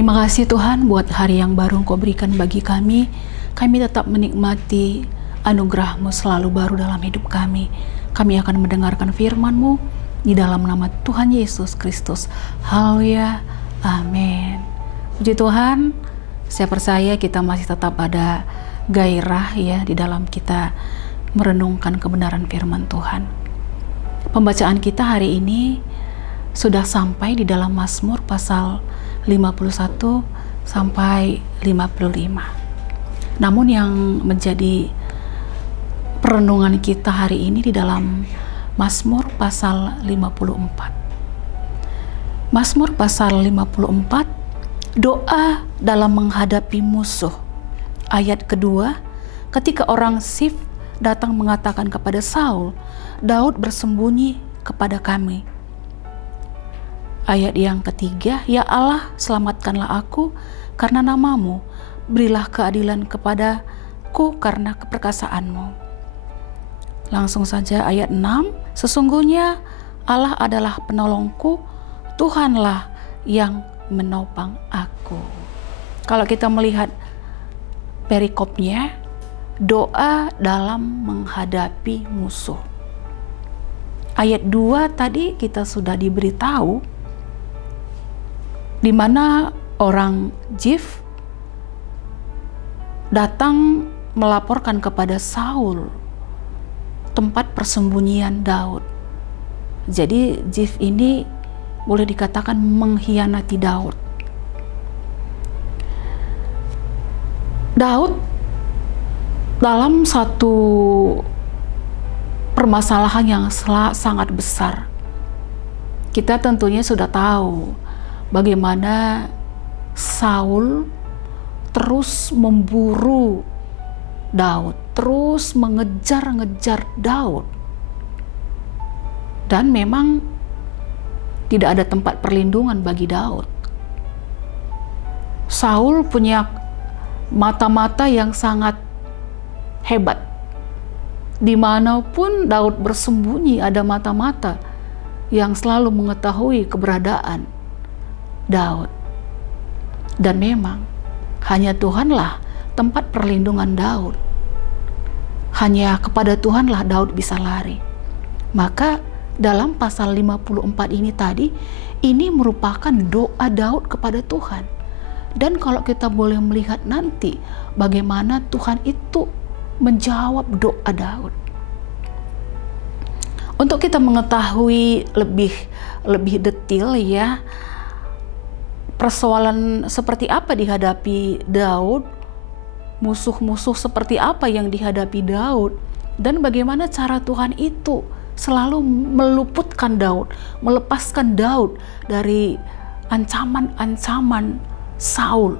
Terima kasih Tuhan buat hari yang baru Engkau berikan bagi kami. Kami tetap menikmati anugerah-Mu selalu baru dalam hidup kami. Kami akan mendengarkan firman-Mu di dalam nama Tuhan Yesus Kristus. Haleluya. Amin. Puji Tuhan, saya percaya kita masih tetap ada gairah ya di dalam kita merenungkan kebenaran firman Tuhan. Pembacaan kita hari ini sudah sampai di dalam Mazmur pasal 51 sampai 55. Namun yang menjadi perenungan kita hari ini di dalam Mazmur pasal 54. Mazmur pasal 54, doa dalam menghadapi musuh. Ayat kedua, ketika orang Sif datang mengatakan kepada Saul, Daud bersembunyi kepada kami. Ayat yang ketiga, ya Allah, selamatkanlah aku karena nama-Mu, berilah keadilan kepadaku karena keperkasaanmu. Langsung saja ayat 6, sesungguhnya Allah adalah penolongku, Tuhanlah yang menopang aku. Kalau kita melihat perikopnya, doa dalam menghadapi musuh. Ayat 2 tadi kita sudah diberitahu di mana orang Zif datang melaporkan kepada Saul tempat persembunyian Daud. Jadi Zif ini boleh dikatakan mengkhianati Daud. Daud dalam satu permasalahan yang sangat besar. Kita tentunya sudah tahu bagaimana Saul terus memburu Daud, terus mengejar-ngejar Daud. Dan memang tidak ada tempat perlindungan bagi Daud. Saul punya mata-mata yang sangat hebat. Dimanapun Daud bersembunyi ada mata-mata yang selalu mengetahui keberadaan Daud. Dan memang hanya Tuhanlah tempat perlindungan Daud. Hanya kepada Tuhanlah Daud bisa lari. Maka dalam pasal 54 ini tadi, ini merupakan doa Daud kepada Tuhan. Dan kalau kita boleh melihat nanti bagaimana Tuhan itu menjawab doa Daud. Untuk kita mengetahui lebih detail ya, persoalan seperti apa dihadapi Daud, musuh-musuh seperti apa yang dihadapi Daud, dan bagaimana cara Tuhan itu selalu meluputkan Daud, melepaskan Daud dari ancaman-ancaman Saul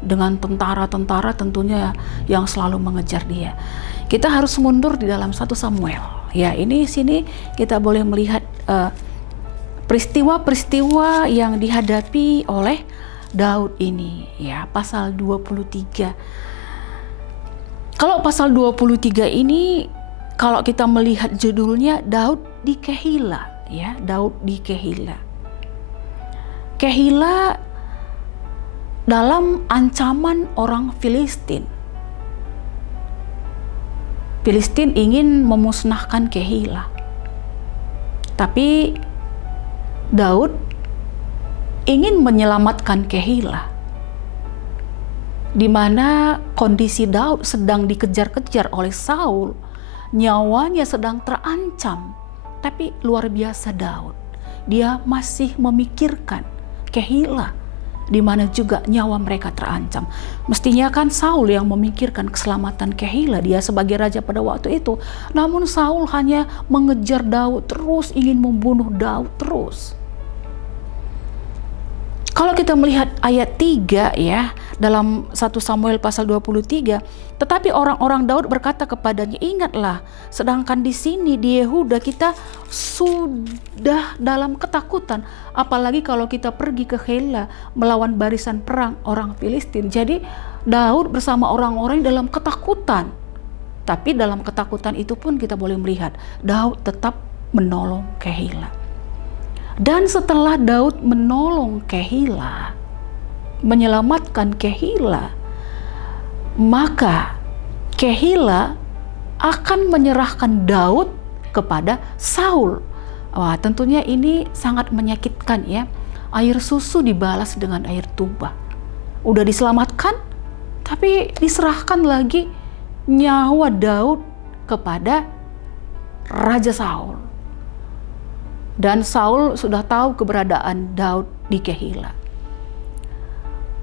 dengan tentara-tentara tentunya yang selalu mengejar dia. Kita harus mundur di dalam 1 Samuel. Ya, ini sini kita boleh melihat peristiwa-peristiwa yang dihadapi oleh Daud ini, ya, pasal 23. Kalau pasal 23 ini, kalau kita melihat judulnya, Daud di Kehila, ya, Daud di Kehila. Kehila dalam ancaman orang Filistin. Filistin ingin memusnahkan Kehila. Tapi Daud ingin menyelamatkan Kehila, di mana kondisi Daud sedang dikejar-kejar oleh Saul, nyawanya sedang terancam. Tapi luar biasa Daud, dia masih memikirkan Kehila, di mana juga nyawa mereka terancam. Mestinya kan Saul yang memikirkan keselamatan Kehila, dia sebagai raja pada waktu itu. Namun Saul hanya mengejar Daud terus, ingin membunuh Daud terus. Kalau kita melihat ayat 3 ya, dalam 1 Samuel pasal 23, tetapi orang-orang Daud berkata kepadanya, ingatlah, sedangkan di sini di Yehuda kita sudah dalam ketakutan, apalagi kalau kita pergi ke Kehila melawan barisan perang orang Filistin. Jadi Daud bersama orang-orang dalam ketakutan. Tapi dalam ketakutan itu pun kita boleh melihat Daud tetap menolong Kehila. Dan setelah Daud menolong Kehila, menyelamatkan Kehila, maka Kehila akan menyerahkan Daud kepada Saul. Wah, tentunya ini sangat menyakitkan ya. Air susu dibalas dengan air tuba. Udah diselamatkan, tapi diserahkan lagi nyawa Daud kepada Raja Saul. Dan Saul sudah tahu keberadaan Daud di Kehila.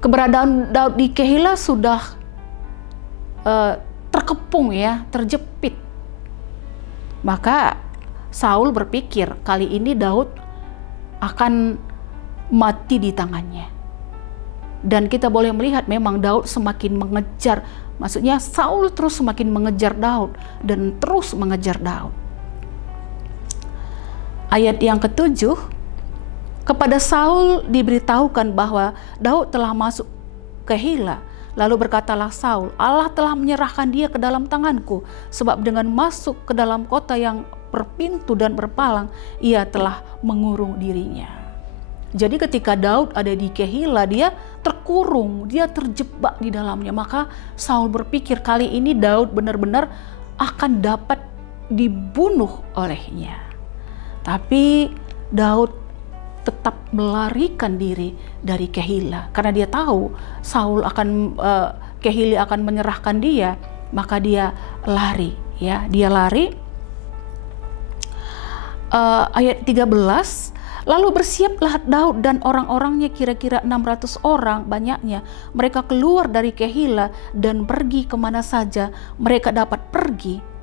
Keberadaan Daud di Kehila sudah terkepung ya, terjepit. Maka Saul berpikir kali ini Daud akan mati di tangannya. Dan kita boleh melihat memang Daud semakin mengejar, maksudnya Saul terus semakin mengejar Daud dan terus mengejar Daud. Ayat yang ke-7, kepada Saul diberitahukan bahwa Daud telah masuk ke Kehila. Lalu berkatalah Saul, Allah telah menyerahkan dia ke dalam tanganku, sebab dengan masuk ke dalam kota yang berpintu dan berpalang, ia telah mengurung dirinya. Jadi ketika Daud ada di Kehila, dia terkurung, dia terjebak di dalamnya. Maka Saul berpikir kali ini Daud benar-benar akan dapat dibunuh olehnya. Tapi Daud tetap melarikan diri dari Kehila karena dia tahu Saul akan Kehila akan menyerahkan dia, maka dia lari ya, dia lari. Ayat 13, lalu bersiaplah Daud dan orang-orangnya, kira-kira 600 orang banyaknya. Mereka keluar dari Kehila dan pergi kemana saja mereka dapat pergi.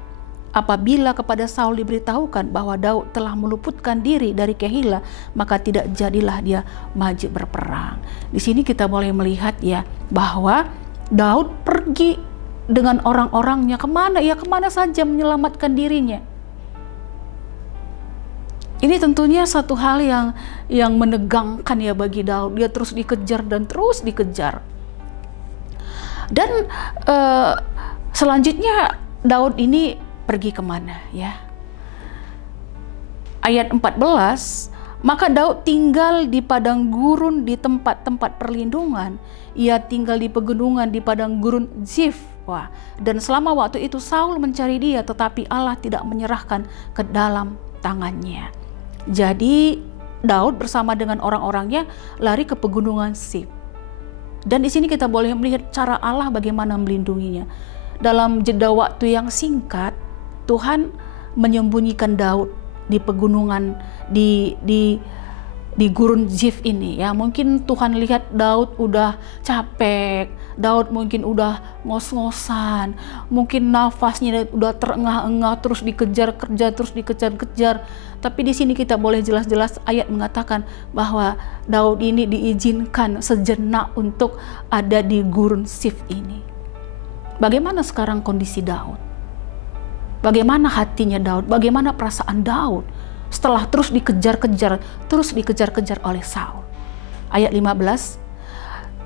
Apabila kepada Saul diberitahukan bahwa Daud telah meluputkan diri dari Kehila, maka tidak jadilah dia maju berperang. Di sini kita boleh melihat ya bahwa Daud pergi dengan orang-orangnya kemana? Ya kemana saja menyelamatkan dirinya. Ini tentunya satu hal yang menegangkan ya bagi Daud. Dia terus dikejar dan terus dikejar. Dan selanjutnya Daud ini pergi kemana ya? Ayat 14, maka Daud tinggal di padang gurun di tempat-tempat perlindungan. Ia tinggal di pegunungan di padang gurun Zif. Wah, dan selama waktu itu Saul mencari dia, tetapi Allah tidak menyerahkan ke dalam tangannya. Jadi Daud bersama dengan orang-orangnya lari ke pegunungan Zif. Dan di sini kita boleh melihat cara Allah bagaimana melindunginya. Dalam jeda waktu yang singkat, Tuhan menyembunyikan Daud di pegunungan di gurun Zif ini ya. Mungkin Tuhan lihat Daud udah capek, Daud mungkin udah ngos-ngosan, mungkin nafasnya udah terengah-engah, terus dikejar. Tapi di sini kita boleh jelas-jelas ayat mengatakan bahwa Daud ini diizinkan sejenak untuk ada di gurun Zif ini. Bagaimana sekarang kondisi Daud? Bagaimana hatinya Daud? Bagaimana perasaan Daud setelah terus dikejar-kejar oleh Saul? Ayat 15,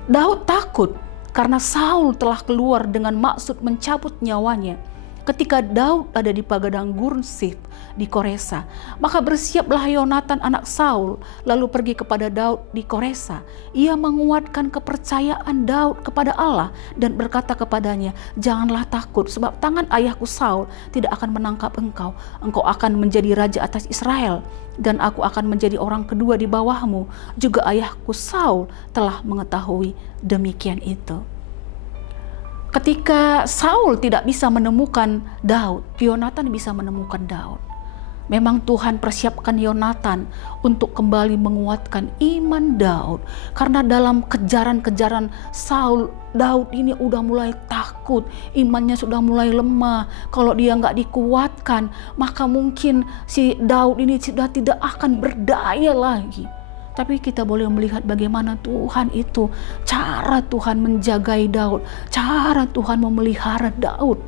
Daud takut karena Saul telah keluar dengan maksud mencabut nyawanya. Ketika Daud ada di padang gurun Zif di Koresa, maka bersiaplah Yonatan anak Saul lalu pergi kepada Daud di Koresa. Ia menguatkan kepercayaan Daud kepada Allah dan berkata kepadanya, janganlah takut, sebab tangan ayahku Saul tidak akan menangkap engkau. Engkau akan menjadi raja atas Israel, dan aku akan menjadi orang kedua di bawahmu. Juga ayahku Saul telah mengetahui demikian itu. Ketika Saul tidak bisa menemukan Daud, Yonatan bisa menemukan Daud. Memang Tuhan persiapkan Yonatan untuk kembali menguatkan iman Daud. Karena dalam kejaran-kejaran Saul, Daud ini udah mulai takut, imannya sudah mulai lemah. Kalau dia nggak dikuatkan, maka mungkin si Daud ini sudah tidak akan berdaya lagi. Tapi kita boleh melihat bagaimana Tuhan itu, cara Tuhan menjagai Daud, cara Tuhan memelihara Daud.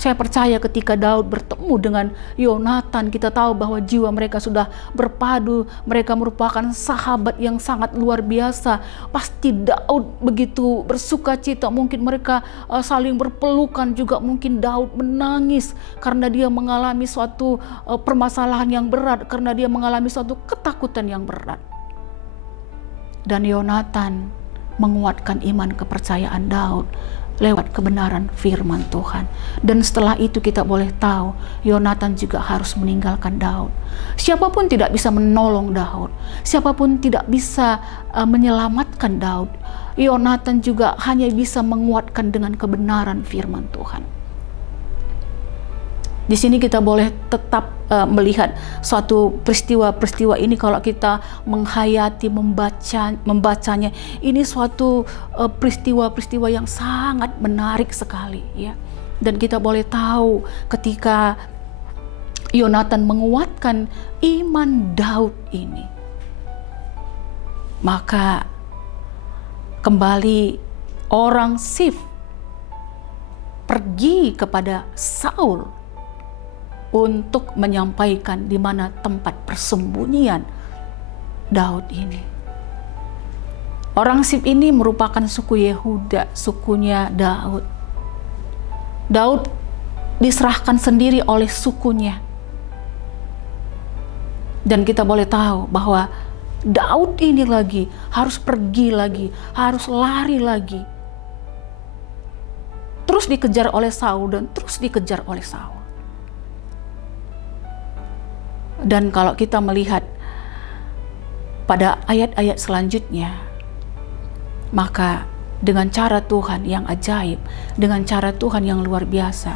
Saya percaya ketika Daud bertemu dengan Yonatan, kita tahu bahwa jiwa mereka sudah berpadu, mereka merupakan sahabat yang sangat luar biasa. Pasti Daud begitu bersuka cita, mungkin mereka saling berpelukan, juga mungkin Daud menangis karena dia mengalami suatu permasalahan yang berat, karena dia mengalami suatu ketakutan yang berat. Dan Yonatan menguatkan iman kepercayaan Daud lewat kebenaran firman Tuhan. Dan setelah itu kita boleh tahu Yonatan juga harus meninggalkan Daud. Siapapun tidak bisa menolong Daud, siapapun tidak bisa menyelamatkan Daud. Yonatan juga hanya bisa menguatkan dengan kebenaran firman Tuhan. Di sini kita boleh tetap melihat suatu peristiwa-peristiwa ini, kalau kita menghayati, membacanya, ini suatu peristiwa-peristiwa yang sangat menarik sekali, ya. Dan kita boleh tahu ketika Yonatan menguatkan iman Daud ini, maka kembali orang Sif pergi kepada Saul untuk menyampaikan di mana tempat persembunyian Daud ini. Orang Sif ini merupakan suku Yehuda, sukunya Daud. Daud diserahkan sendiri oleh sukunya. Dan kita boleh tahu bahwa Daud ini lagi harus pergi lagi, harus lari lagi. Terus dikejar oleh Saul dan terus dikejar oleh Saul. Dan kalau kita melihat pada ayat-ayat selanjutnya, maka dengan cara Tuhan yang ajaib, dengan cara Tuhan yang luar biasa,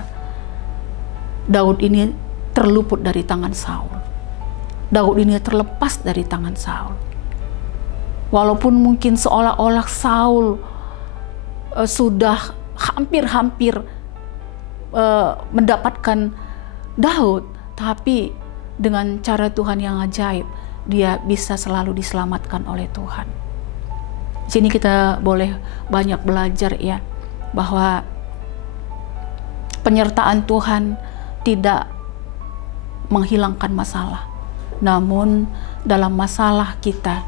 Daud ini terluput dari tangan Saul. Daud ini terlepas dari tangan Saul. Walaupun mungkin seolah-olah Saul sudah hampir-hampir mendapatkan Daud, tapi dengan cara Tuhan yang ajaib, dia bisa selalu diselamatkan oleh Tuhan. Di sini kita boleh banyak belajar, ya, bahwa penyertaan Tuhan tidak menghilangkan masalah. Namun dalam masalah kita,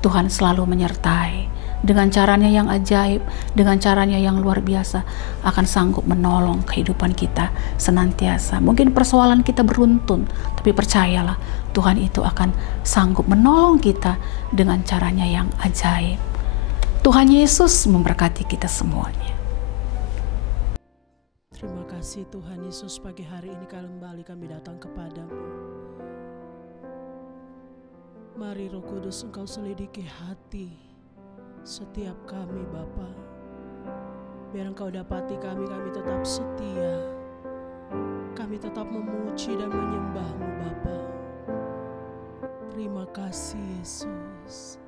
Tuhan selalu menyertai. Dengan caranya yang ajaib, dengan caranya yang luar biasa, akan sanggup menolong kehidupan kita senantiasa. Mungkin persoalan kita beruntun, tapi percayalah Tuhan itu akan sanggup menolong kita dengan caranya yang ajaib. Tuhan Yesus memberkati kita semuanya. Terima kasih Tuhan Yesus, pagi hari ini kembali kami datang kepadamu. Mari Roh Kudus, Engkau selidiki hati setiap kami Bapa. Biar Engkau dapati kami tetap setia, kami tetap memuji dan menyembah-Mu Bapa. Terima kasih Yesus.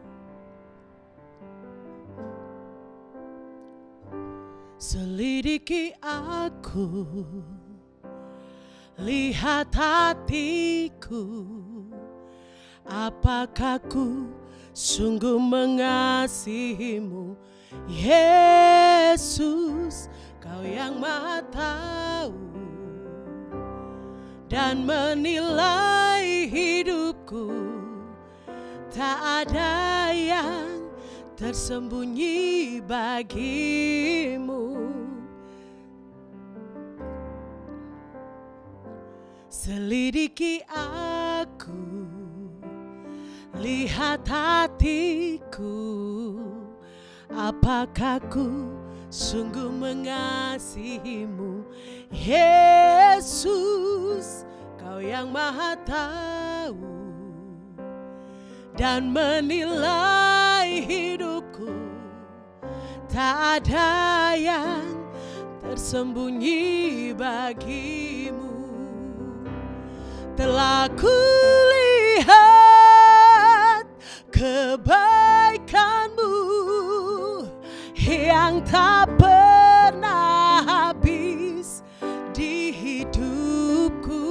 Selidiki aku, lihat hatiku, apakah ku sungguh mengasihi-Mu, Yesus. Kau yang Maha tahu dan menilai hidupku, tak ada yang tersembunyi bagimu. Selidiki aku, lihat hatiku, apakah ku sungguh mengasihi-Mu, Yesus. Kau yang Maha tahu dan menilai hidupku, tak ada yang tersembunyi bagimu. Telah kulihat kebaikan-Mu yang tak pernah habis di hidupku.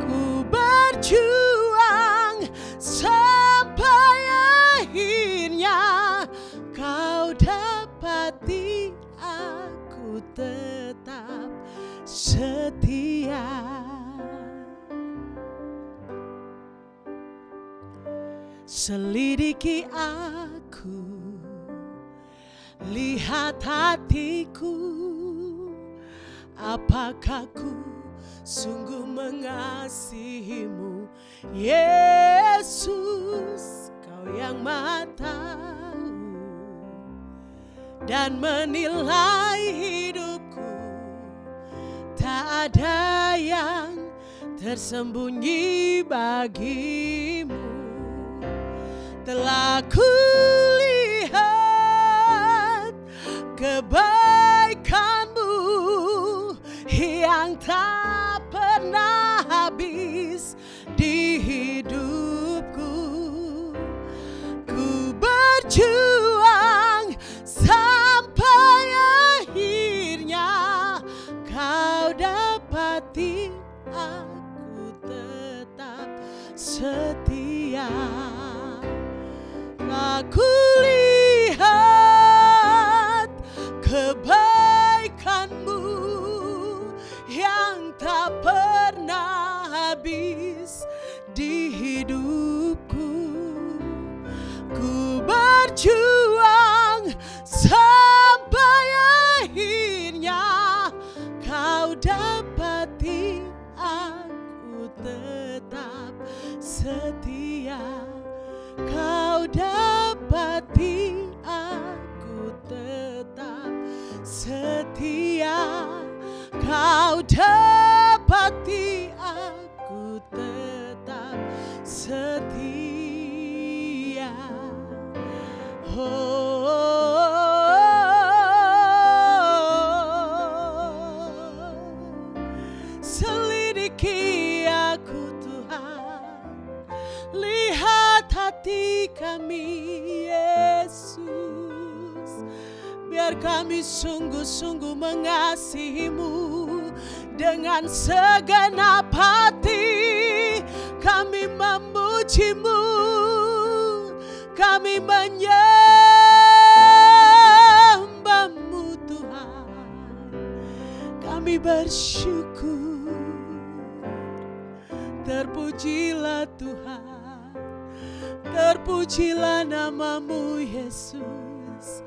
Ku berjuang sampai akhirnya Kau dapati aku tetap setia. Selidiki aku, lihat hatiku, apakah ku sungguh mengasihi-Mu, Yesus. Kau yang Maha tahu dan menilai hidupku. Tak ada yang tersembunyi bagimu. Telah kulihat kebaikanmu yang tak pernah habis di hidupku. Ku berjuang sampai akhirnya kau dapati aku tetap setia. Aku lihat kebaikanmu yang tak pernah habis di hidupku. Ku berjuang sampai akhirnya kau dapati aku tetap setia. Kau dapati aku tetap setia. Kau dapati aku tetap setia. Selidiki aku Tuhan, lihat hati kami Yesus. Biar kami sungguh-sungguh mengasihi-Mu dengan segenap hati. Kami memuji-Mu, kami menyembah-Mu Tuhan. Kami bersyukur, terpujilah Tuhan, terpujilah nama-Mu Yesus.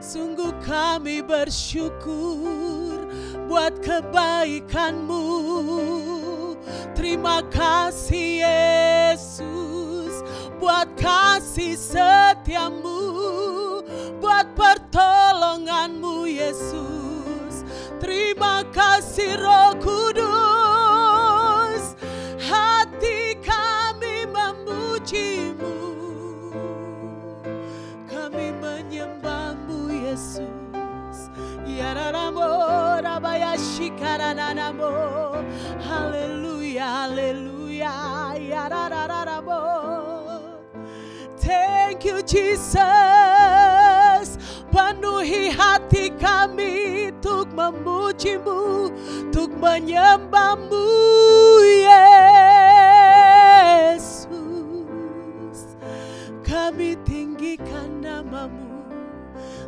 Sungguh kami bersyukur buat kebaikan-Mu. Terima kasih Yesus buat kasih setia-Mu, buat pertolongan-Mu Yesus. Terima kasih Roh Kudus, hati kami memuji-Mu, kami menyembah-Mu Yesus. Ya ramo rabaya shikaranamo, haleluya haleluya. Ya ramo, thank you Jesus. Penuhi hati kami untuk memuji-Mu, untuk menyembah-Mu Yesus. Kami tinggikan nama-Mu,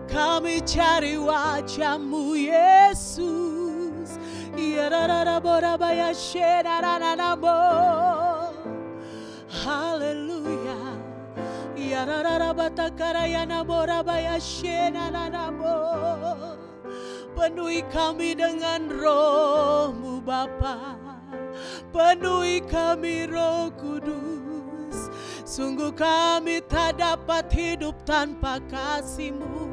kami cari wajah-Mu Yesus. Ya rarabaya shenararabo, haleluya. Ya rarabatakarayana borabaya shenararabo. Penuhi kami dengan Roh-Mu Bapa, penuhi kami Roh Kudus. Sungguh kami tak dapat hidup tanpa kasih-Mu.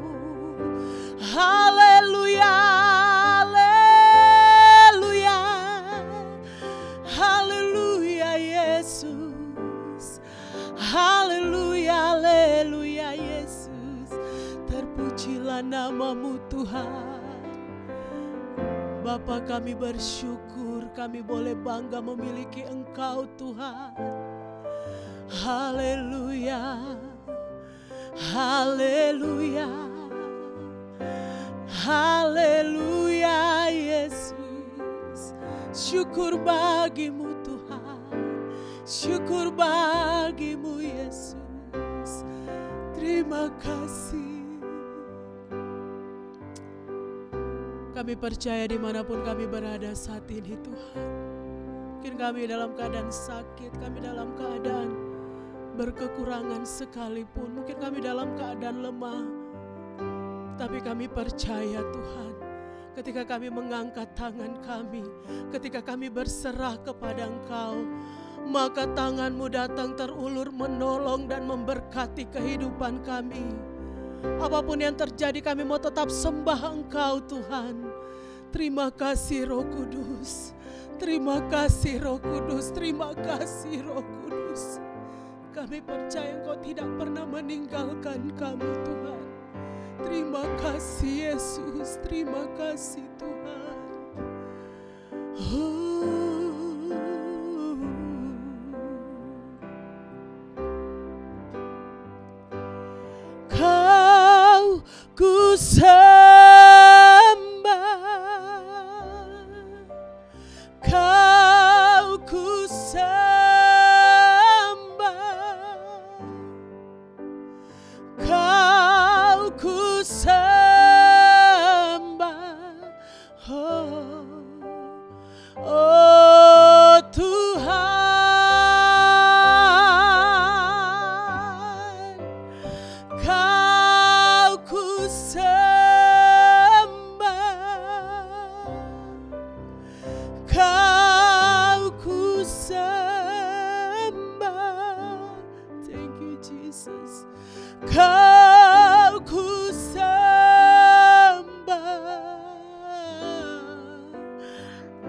Haleluya, haleluya, haleluya Yesus. Haleluya, haleluya Yesus. Terpujilah nama-Mu Tuhan. Bapa, kami bersyukur kami boleh bangga memiliki Engkau Tuhan. Haleluya, haleluya, haleluya Yesus. Syukur bagi-Mu Tuhan, syukur bagi-Mu Yesus. Terima kasih. Kami percaya dimanapun kami berada saat ini Tuhan. Mungkin kami dalam keadaan sakit, kami dalam keadaan berkekurangan sekalipun, mungkin kami dalam keadaan lemah. Tapi kami percaya Tuhan, ketika kami mengangkat tangan kami, ketika kami berserah kepada Engkau, maka tangan-Mu datang terulur menolong dan memberkati kehidupan kami. Apapun yang terjadi, kami mau tetap sembah Engkau Tuhan. Terima kasih Roh Kudus. Terima kasih Roh Kudus. Terima kasih Roh Kudus. Kami percaya Engkau tidak pernah meninggalkan kami Tuhan. Terima kasih Yesus. Terima kasih Tuhan. Kau ku sembah, Kau ku sembah, Kau ku sembah, oh, oh Tuhan, Kau ku sembah, Kau ku sembah. Thank you Jesus. Kau ku sembah,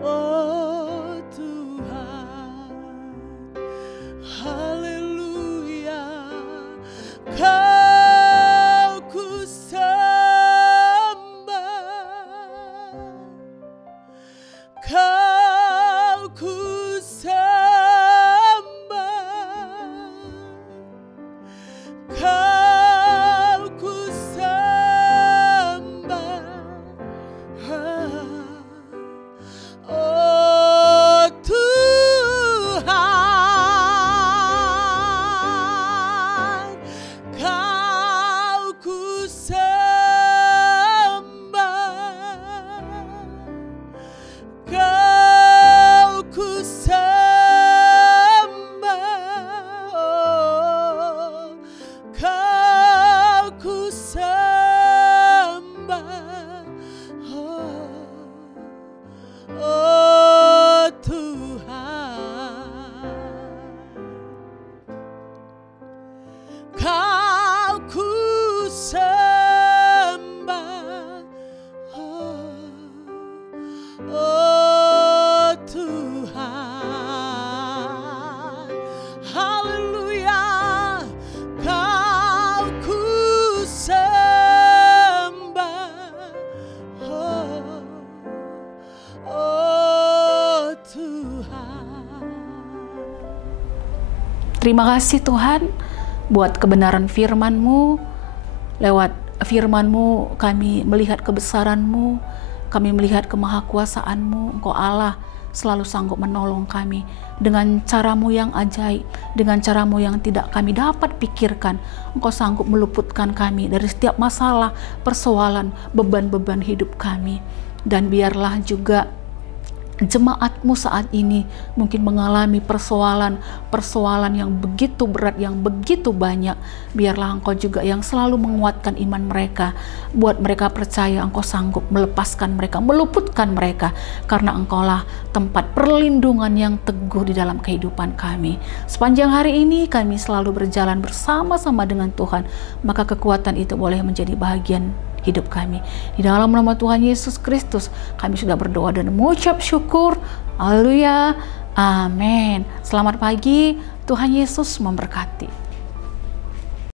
oh Tuhan, haleluya. Kau ku sembah, Kau ku sembah, Kau ku sembah, oh Tuhan, Kau ku sembah, Kau ku sembah, oh, Kau ku sembah, oh Tuhan, Kau ku sembah, oh Tuhan, haleluya. Kau ku sembah, oh Tuhan. Terima kasih Tuhan buat kebenaran firman-Mu. Lewat firman-Mu kami melihat kebesaran-Mu, kami melihat kemahakuasaan-Mu. Engkau Allah selalu sanggup menolong kami dengan cara-Mu yang ajaib, dengan cara-Mu yang tidak kami dapat pikirkan. Engkau sanggup meluputkan kami dari setiap masalah, persoalan, beban-beban hidup kami. Dan biarlah juga jemaat-Mu saat ini mungkin mengalami persoalan yang begitu berat, yang begitu banyak. Biarlah Engkau juga yang selalu menguatkan iman mereka, buat mereka percaya Engkau sanggup melepaskan mereka, meluputkan mereka, karena Engkaulah tempat perlindungan yang teguh di dalam kehidupan kami. Sepanjang hari ini kami selalu berjalan bersama-sama dengan Tuhan, maka kekuatan itu boleh menjadi bahagian hidup kami. Di dalam nama Tuhan Yesus Kristus kami sudah berdoa dan mengucap syukur. Haleluya. Amin. Selamat pagi. Tuhan Yesus memberkati.